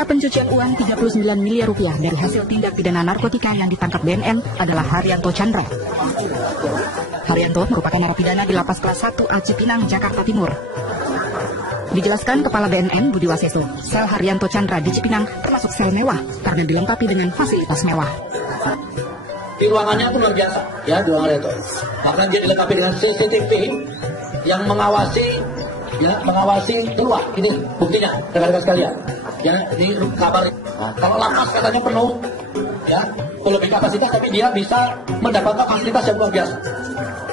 Tersangka pencucian uang 39 miliar rupiah dari hasil tindak pidana narkotika yang ditangkap BNN adalah Haryanto Chandra. Haryanto merupakan narapidana di Lapas Kelas 1 A Cipinang, Jakarta Timur. Dijelaskan Kepala BNN Budi Waseso, sel Haryanto Chandra di Cipinang termasuk sel mewah karena dilengkapi dengan fasilitas mewah. Di ruangannya itu luar biasa, ya di ruangan itu. Bahkan dia dilengkapi dengan CCTV yang mengawasi keluar. Ini buktinya, rekan-rekan sekalian. Ya, ini kabar. Nah, kalau lapas katanya penuh, ya, lebih kapasitas, tapi dia bisa mendapatkan fasilitas yang luar biasa.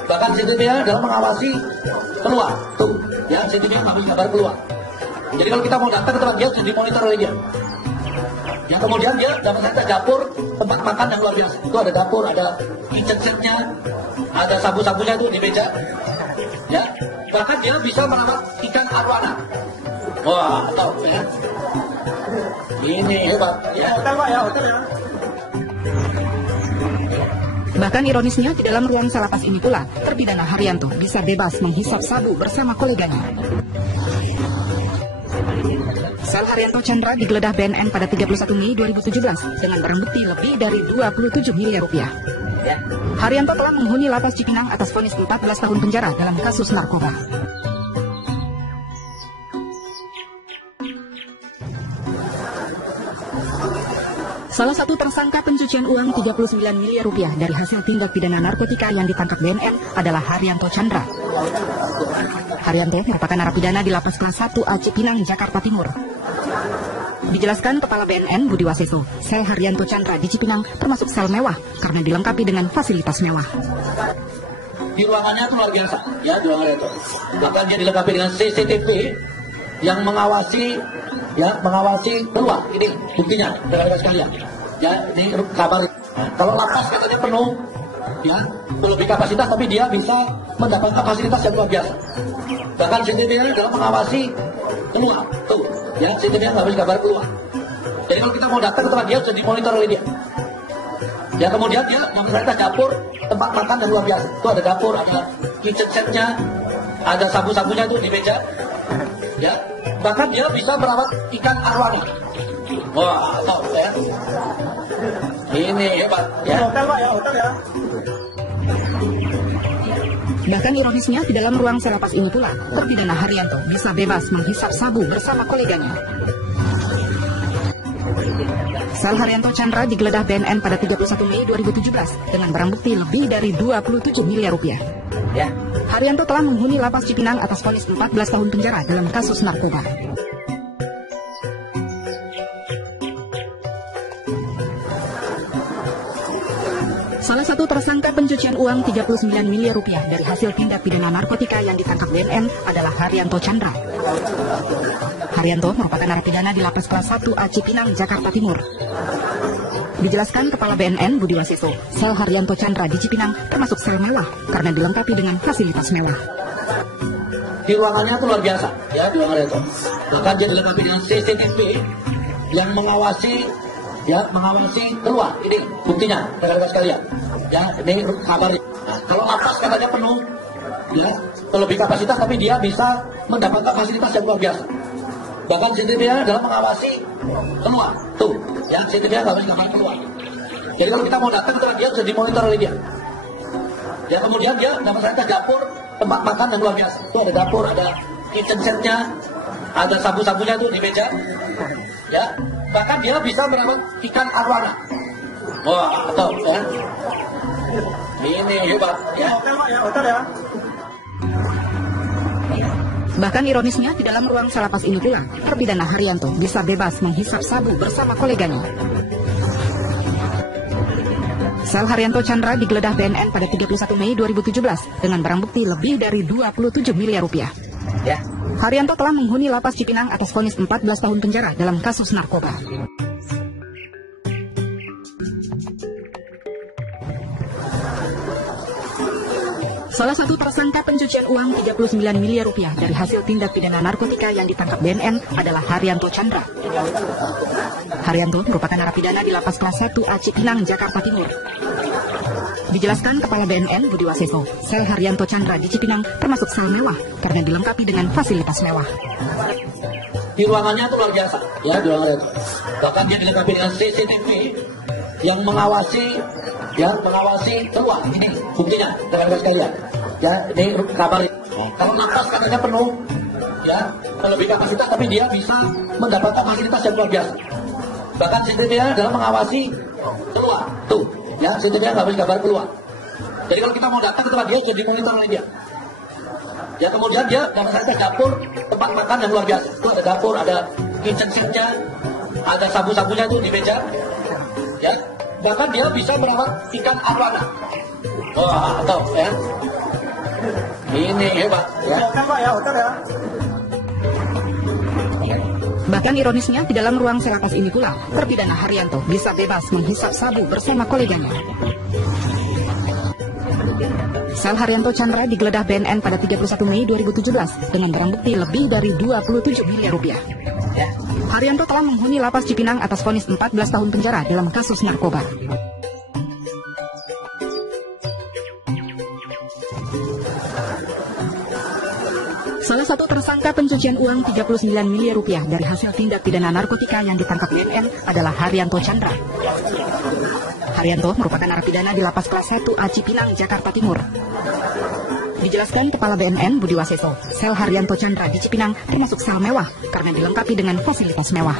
Bahkan CCTV-nya dalam mengawasi keluar, tuh, ya, CCTV-nya nggak bisa kabar keluar. Jadi kalau kita mau datang ke tempat dia, bisa dimonitor oleh dia. Ya, kemudian dia dapat dapur tempat makan yang luar biasa. Itu ada dapur, ada kitchen set-nya, ada sabu-sabunya itu di meja. Ya, bahkan dia bisa merawat ikan arwana. Wah, tahu ya. Ini hebat. Ya, hotel Pak ya, hotel ya. Bahkan ironisnya di dalam ruang salapas ini pula, terpidana Haryanto bisa bebas menghisap sabu bersama koleganya. Sel Haryanto Chandra digeledah BNN pada 31 Mei 2017 dengan barang bukti lebih dari 27 miliar rupiah. Haryanto telah menghuni Lapas Cipinang atas vonis 14 tahun penjara dalam kasus narkoba. Salah satu tersangka pencucian uang 39 miliar rupiah dari hasil tindak pidana narkotika yang ditangkap BNN adalah Haryanto Chandra. Haryanto merupakan narapidana di Lapas Kelas 1 A Cipinang, Jakarta Timur. Dijelaskan Kepala BNN Budi Waseso, sel Haryanto Chandra di Cipinang termasuk sel mewah karena dilengkapi dengan fasilitas mewah. Di ruangannya itu luar biasa, ya di ruangan itu. Bahkan dia dilengkapi dengan CCTV yang mengawasi keluar. Ini buktinya, rekan-rekan sekalian. Ya, ini kabar. Nah, kalau lapas katanya penuh, ya, lebih kapasitas, tapi dia bisa mendapatkan fasilitas yang luar biasa. Bahkan CCTV-nya dalam mengawasi keluar, tuh, ya, CCTV-nya nggak bisa kabar keluar. Jadi kalau kita mau datang ke tempat dia, bisa dimonitor oleh dia. Ya, kemudian dia memperlihatkan dapur, tempat makan yang luar biasa. Itu ada dapur, ada kitchen set-nya, ada sabu-sabunya itu di meja. Ya, bahkan dia bisa merawat ikan arwana. Wah, tahu ya. Ini hebat. Ya, hotel Pak ya, hotel ya. Bahkan ironisnya di dalam ruang salapas ini pula, terpidana Haryanto bisa bebas menghisap sabu bersama koleganya. Sel Haryanto Chandra digeledah BNN pada 31 Mei 2017 dengan barang bukti lebih dari 27 miliar rupiah. Ya. Haryanto telah menghuni Lapas Cipinang atas vonis 14 tahun penjara dalam kasus narkoba. Salah satu tersangka pencucian uang 39 miliar rupiah dari hasil tindak pidana narkotika yang ditangkap BNN adalah Haryanto Chandra. Haryanto merupakan narapidana di Lapas Kelas 1 A Cipinang, Jakarta Timur. Dijelaskan Kepala BNN Budi Waseso, sel Haryanto Chandra di Cipinang termasuk sel mewah karena dilengkapi dengan fasilitas mewah. Di ruangannya itu luar biasa, ya di ruangan itu. Bahkan dia dilengkapi dengan CCTV yang mengawasi keluar. Ini buktinya, rekan-rekan sekalian. Ya, ini kabar. Nah, kalau lapas katanya penuh, ya, lebih kapasitas, tapi dia bisa mendapatkan fasilitas yang luar biasa. Bahkan CCTV-nya dalam mengawasi keluar, tuh, ya, CCTV-nya nggak bisa kabar keluar. Jadi kalau kita mau datang ke tempat dia, bisa dimonitor oleh dia. Ya, kemudian dia dapat dapur, tempat makan yang luar biasa. Itu ada dapur, ada kitchen set-nya, ada sabu-sabunya itu di meja. Ya, bahkan dia bisa merawat ikan arwana. Wah, tahu ya. Ini hebat. Ya, hotel Pak ya, hotel ya. Bahkan ironisnya di dalam ruang salapas ini pula, terpidana Haryanto bisa bebas menghisap sabu bersama koleganya. Sel Haryanto Chandra digeledah BNN pada 31 Mei 2017 dengan barang bukti lebih dari 27 miliar rupiah. Ya. Haryanto telah menghuni Lapas Cipinang atas vonis 14 tahun penjara dalam kasus narkoba. Salah satu tersangka pencucian uang 39 miliar rupiah dari hasil tindak pidana narkotika yang ditangkap BNN adalah Haryanto Chandra. Haryanto merupakan narapidana di Lapas Kelas 1 A Cipinang, Jakarta Timur. Dijelaskan Kepala BNN Budi Waseso, sel Haryanto Chandra di Cipinang termasuk sel mewah karena dilengkapi dengan fasilitas mewah. di ruangannya itu luar biasa, ya di ruangan itu. Bahkan dia dilengkapi dengan CCTV yang mengawasi, ya mengawasi keluar. Ini buktinya, rekan-rekan sekalian. Ya, ini kabar. Kalau napas katanya penuh, ya lebih kapasitas, tapi dia bisa mendapatkan fasilitas yang luar biasa. Bahkan CCTV adalah mengawasi keluar, tuh, ya CCTV nggak boleh kabar keluar. Jadi kalau kita mau datang ke tempat dia, jadi monitor oleh dia. Ya kemudian dia dalam saya dapur tempat makan yang luar biasa. Itu ada dapur, ada kitchen sink-nya, ada sabu-sabunya itu di meja. Ya, bahkan dia bisa merawat ikan arwana. Wah, tahu ya. Ini hebat ya. Bahkan ironisnya di dalam ruang selapas ini pula, terpidana Haryanto bisa bebas menghisap sabu bersama koleganya. Sel Haryanto Chandra digeledah BNN pada 31 Mei 2017 dengan barang bukti lebih dari 27 miliar rupiah. Haryanto telah menghuni lapas Cipinang atas vonis 14 tahun penjara dalam kasus narkoba. Salah satu tersangka pencucian uang 39 miliar rupiah dari hasil tindak pidana narkotika yang ditangkap BNN adalah Haryanto Chandra. Haryanto merupakan narapidana di Lapas Kelas 1 A Cipinang, Jakarta Timur. Dijelaskan Kepala BNN Budi Waseso, sel Haryanto Chandra di Cipinang termasuk sel mewah karena dilengkapi dengan fasilitas mewah.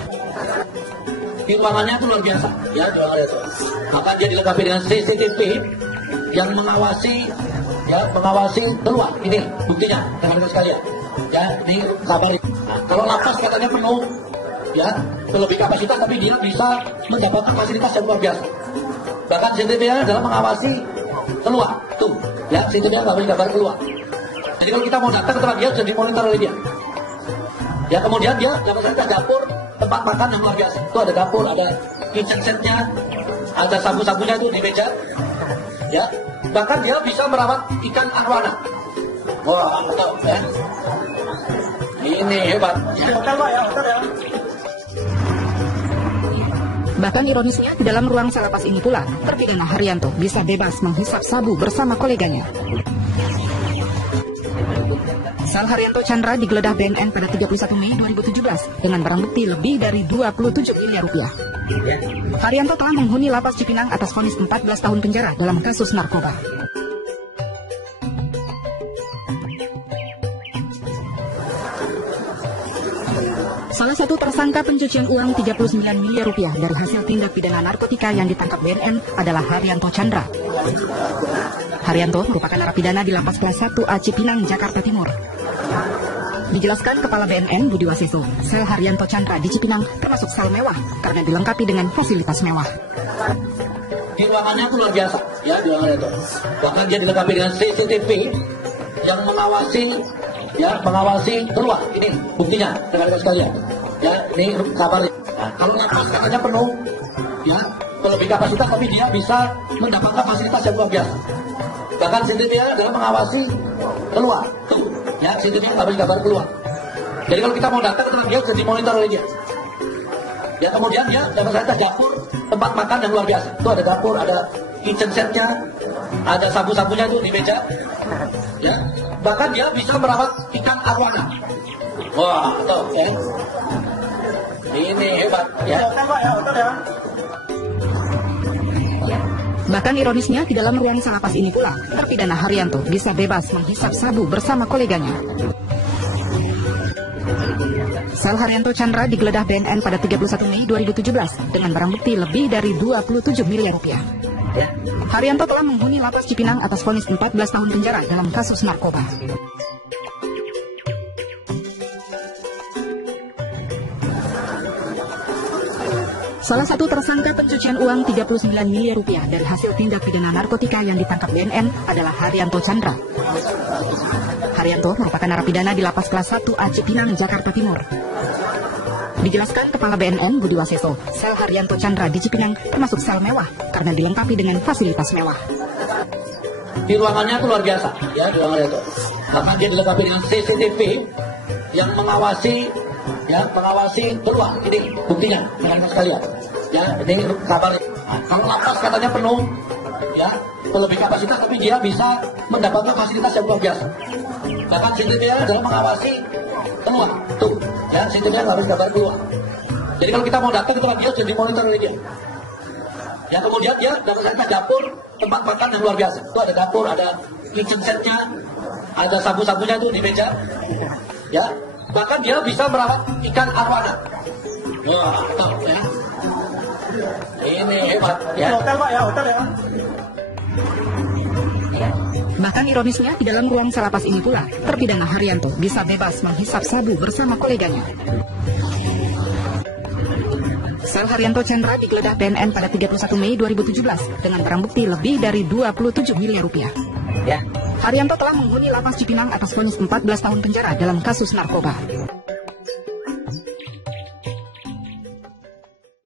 Di ruangannya itu luar biasa, ya di ruangan itu. Maka dia dilengkapi dengan CCTV yang mengawasi, ya mengawasi keluar. Ini buktinya, rekan-rekan sekalian. Ya, ini kabar. Nah, kalau lapas katanya penuh, ya lebih kapasitas, tapi dia bisa mendapatkan fasilitas yang luar biasa. Bahkan CCTV adalah mengawasi keluar, tuh, ya CCTV nggak boleh kabar keluar. Jadi kalau kita mau datang ke tempat dia, jadi monitor oleh dia. Ya kemudian dia dapat saya dapur tempat makan yang luar biasa. Itu ada dapur, ada kitchen set-nya, ada sabu-sabunya itu di meja. Ya, bahkan dia bisa merawat ikan arwana. Wah, betul ya. Ini hebat. Ya. Bahkan ironisnya di dalam ruang selapas ini pula, terpidana Haryanto bisa bebas menghisap sabu bersama koleganya. Sel Haryanto Chandra digeledah BNN pada 31 Mei 2017 dengan barang bukti lebih dari 27 miliar rupiah. Haryanto telah menghuni lapas Cipinang atas vonis 14 tahun penjara dalam kasus narkoba. Salah satu tersangka pencucian uang 39 miliar rupiah dari hasil tindak pidana narkotika yang ditangkap BNN adalah Haryanto Chandra. Haryanto merupakan narapidana di Lapas Kelas 1 A Cipinang, Jakarta Timur. Dijelaskan Kepala BNN Budi Waseso, sel Haryanto Chandra di Cipinang termasuk sel mewah karena dilengkapi dengan fasilitas mewah. Di ruangannya itu luar biasa, ya di ruangan itu. Bahkan dia dilengkapi dengan CCTV yang mengawasi, ya mengawasi keluar. Ini buktinya, rekan-rekan sekalian. Ya, ini kabar. Nah, kalau lapas katanya penuh, ya lebih kapasitas, tapi dia bisa mendapatkan fasilitas yang luar biasa. Bahkan CCTV adalah mengawasi keluar, tuh, ya CCTV nggak boleh kabar keluar. Jadi kalau kita mau datang ke tempat dia, jadi monitor oleh dia. Ya kemudian dia dapat saya dapur tempat makan yang luar biasa. Itu ada dapur, ada kitchen set-nya, ada sabu-sabunya itu di meja. Ya, bahkan dia bisa merawat ikan arwana. Wah, tuh ya. Ini hebat ya. Bahkan ironisnya di dalam ruang selapas ini pula, terpidana Haryanto bisa bebas menghisap sabu bersama koleganya. Sel Haryanto Chandra digeledah BNN pada 31 Mei 2017 dengan barang bukti lebih dari 27 miliar rupiah. Haryanto telah menghuni lapas Cipinang atas vonis 14 tahun penjara dalam kasus narkoba. Salah satu tersangka pencucian uang 39 miliar rupiah dari hasil tindak pidana narkotika yang ditangkap BNN adalah Haryanto Chandra. Haryanto merupakan narapidana di Lapas Kelas 1 A Cipinang, Jakarta Timur. Dijelaskan Kepala BNN Budi Waseso, sel Haryanto Chandra di Cipinang termasuk sel mewah karena dilengkapi dengan fasilitas mewah. Di ruangannya itu luar biasa, ya di ruangan itu. Karena dia dilengkapi dengan CCTV yang mengawasi, ya mengawasi keluar. Ini buktinya, rekan-rekan sekalian. Ya, ini kabar. Nah, kalau lapas katanya penuh, ya lebih kapasitas, tapi dia bisa mendapatkan fasilitas yang luar biasa. Bahkan CCTV adalah mengawasi keluar. Tuh, ya CCTV harus gambar keluar. Jadi kalau kita mau datang ke tempat dia sudah dimonitor oleh dia. Ya kemudian dia datang ke dapur, tempat makan yang luar biasa. Itu ada dapur, ada kitchen setnya, ada sabu-sabunya tuh di meja. Ya, bahkan dia bisa merawat ikan arwana. Wah, tahu ya. Ini hebat ya. Hotel Pak ya, hotel ya. Bahkan ironisnya, di dalam ruang salapas ini pula, terpidana Haryanto bisa bebas menghisap sabu bersama koleganya. Sel Haryanto Chandra digeledah BNN pada 31 Mei 2017 dengan barang bukti lebih dari 27 miliar rupiah. Ya. Haryanto telah menghuni lapas Cipinang atas vonis 14 tahun penjara dalam kasus narkoba.